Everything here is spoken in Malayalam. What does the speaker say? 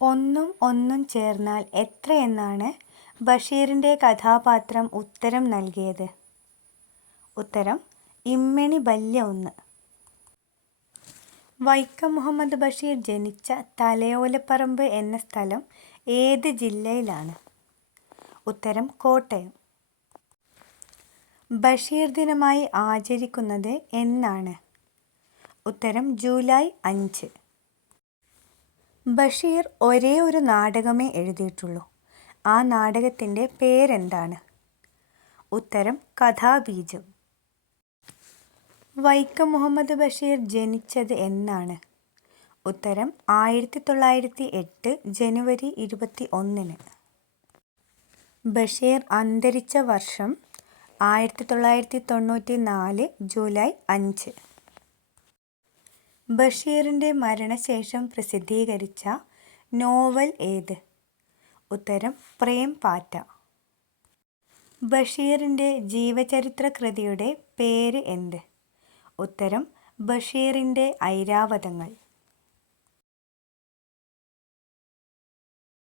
ഒന്നും ഒന്നും ചേർന്നാൽ എത്രയെന്നാണ് ബഷീറിന്റെ കഥാപാത്രം ഉത്തരം നൽകിയത്. ഉത്തരം ഇമ്മണി ബല്യ ഒന്ന്. വൈക്കം മുഹമ്മദ് ബഷീർ ജനിച്ച തലയോലപ്പറമ്പ് എന്ന സ്ഥലം ഏത് ജില്ലയിലാണ്? ഉത്തരം കോട്ടയം. ബഷീർ ദിനമായി ആചരിക്കുന്നത് എന്നാണ്. ഉത്തരം ജൂലൈ അഞ്ച്. ബഷീർ ഒരേ ഒരു നാടകമേ എഴുതിയിട്ടുള്ളൂ. ആ നാടകത്തിന്റെ പേരെന്താണ്? ഉത്തരം കഥാബീജം. വൈക്കം മുഹമ്മദ് ബഷീർ ജനിച്ചത് എന്നാണ്. ഉത്തരം ആയിരത്തി തൊള്ളായിരത്തി എട്ട് ജനുവരി ഇരുപത്തി ഒന്നിന് ബഷീർ അന്തരിച്ച വർഷം ആയിരത്തി തൊള്ളായിരത്തി തൊണ്ണൂറ്റി നാല് ജൂലൈ അഞ്ച്. ബഷീറിന്റെ മരണശേഷം പ്രസിദ്ധീകരിച്ച നോവൽ ഏത്? ഉത്തരം പ്രേം പാറ്റ. ബഷീറിന്റെ ജീവചരിത്ര കൃതിയുടെ പേര് എന്ത്? ഉത്തരം ബഷീറിന്റെ ഐരാവതങ്ങൾ.